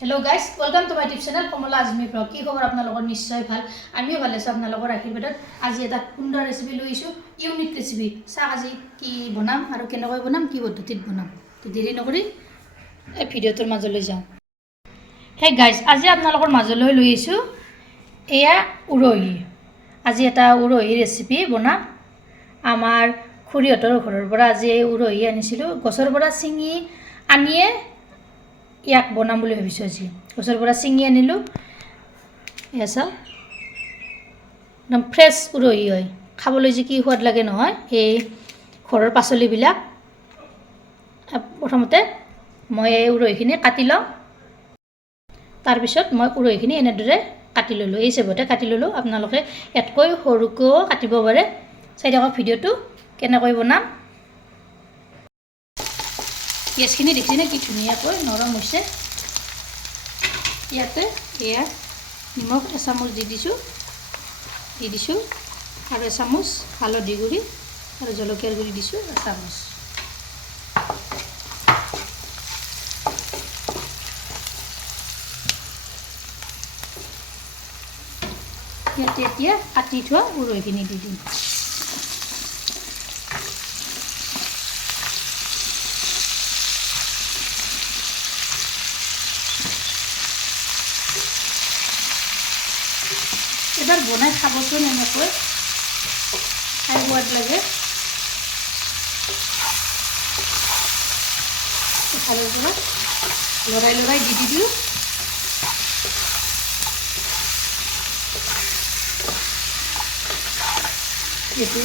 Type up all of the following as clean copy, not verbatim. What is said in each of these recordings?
Hello guys, welcome to my YouTube channel Komala Azmi Vlog. কি খবৰ আপোনালোকৰ নিশ্চয় ভাল আমিও ভালে আছো আপোনালোকৰ আশীৰ্বাদত আজি এটা সুন্দৰ ৰেচিপি লৈছো ইউনিক ৰেচিপি চাহ আজি কি বনাম আৰু কেনেকৈ বনাম কি পদ্ধতিত বনাম তো দেৰি নকৰি এই ভিডিওটোৰ মাজলৈ যাওঁ হে গাইস আজি আপোনালোকৰ মাজলৈ লৈছো এয়া উৰহি আজি এটা উৰহি ৰেচিপি বনাম আমাৰ খুৰীহঁতৰ ঘৰৰ পৰা আজি এই উৰহি আনিছিলো গছৰ পৰা চিঙি আনিয়ে ইয়াক বনাম বুলি ভাবিছো আজি গছৰ পৰা চিঙি আনিলো এসা একদম ফ্ৰেছ উৰহি হয় খাবলৈ যে কি সোৱাদ লাগে নহয় এই ঘৰৰ পাচলিবিলাক প্ৰথমতে মই এই উৰহিখিনি কাটি লম তাৰ পিছত মই উৰহিখিনি এনেদৰে কাটি ললো এই চেবতে কাটি ললো আপোনালোকে এতকৈ সৰুকৈ কাটিব পাৰে চাই থাকক ভিডিওটো কেনেকৈ বনাম পিয়াজখিনি দেখিছেনে কি ধুনীয়াকৈ নৰম হৈছে ইয়াতে এয়া নিমখ এচামুচ দি দিছোঁ আৰু এচামুচ হালধি গুড়ি আৰু জলকীয়াৰ গুড়ি দিছোঁ এচামুচ ইয়াতে এতিয়া কাটি থোৱা উৰহিখিনি দি দিম এবাৰ বনাই খাবচোন এনেকৈ খাই সোৱাদ লাগে এফালৰ পৰা লৰাই দি দিওঁ এইটো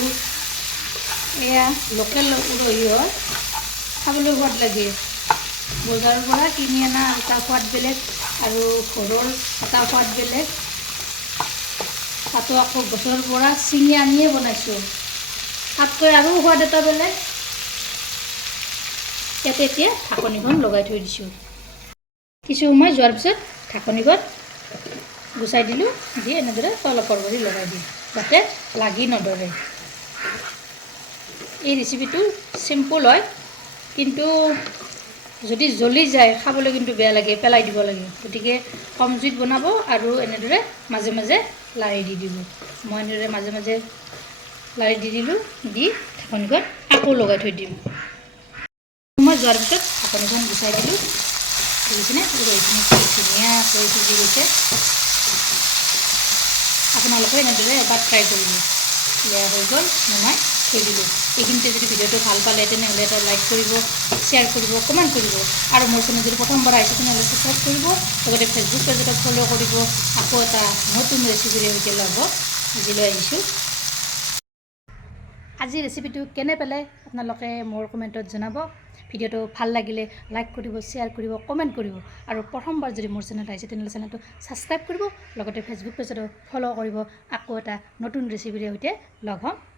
এয়া লোকেল উৰহি হয় খাবলৈ সোৱাদ লাগে বজাৰৰ পৰা কিনি অনা এটা সোৱাদ বেলেগ আৰু ঘৰৰ এটা সোৱাদ বেলেগ তাতো আকৌ গছৰ পৰা চিঙি আনিয়ে বনাইছোঁ তাতকৈ আৰু সোৱাদ এটা বেলেগ ইয়াতে এতিয়া ঢাকনিখন লগাই থৈ দিছোঁ কিছু সময় যোৱাৰ পিছত ঢাকনিখন গুচাই দিলোঁ দি এনেদৰে তলপৰ কৰি লগাই দিওঁ যাতে লাগি নধৰে এই ৰেচিপিটো চিম্পুল হয় কিন্তু যদি জ্বলি যায় খাবলৈ কিন্তু বেয়া লাগে পেলাই দিব লাগে গতিকে কম জুইত বনাব আৰু এনেদৰে মাজে মাজে লাৰি দি দিব মই এনেদৰে মাজে মাজে লাৰি দি দিলোঁ দি ঢাকনিখন আকৌ লগাই থৈ দিম মই যোৱাৰ পিছত ঢাকনিখন গুচাই দিলোঁ দেখিছেনে উৰহিখিনি ধুনীয়াকৈ সিজি গৈছে আপোনালোকে এনেদৰে এবাৰ ট্ৰাই কৰিব বেয়া হৈ গ'ল নমাই থৈ দিলোঁ এইখিনিতে যদি ভিডিঅ'টো ভাল পালে তেনেহ'লে এটা লাইক কৰিব শ্বেয়াৰ কৰিব কমেণ্ট কৰিব আৰু মোৰ চেনেল যদি প্ৰথমবাৰ আহিছে তেনেহ'লে ছাবস্ক্ৰাইব কৰিব লগতে ফেচবুক পেজটো ফ'ল' কৰিব আকৌ এটা নতুন ৰেচিপিৰে সৈতে লগ আজিলৈ আহিছোঁ আজি ৰেচিপিটো কেনে পালে আপোনালোকে মোৰ কমেণ্টত জনাব ভিডিঅ'টো ভাল লাগিলে লাইক কৰিব শ্বেয়াৰ কৰিব কমেণ্ট কৰিব আৰু প্ৰথমবাৰ যদি মোৰ চেনেল আহিছে তেনেহ'লে চেনেলটো ছাবস্ক্ৰাইব কৰিব লগতে ফেচবুক পেজটো ফ'ল' কৰিব আকৌ এটা নতুন ৰেচিপিৰে সৈতে লগ হ'ম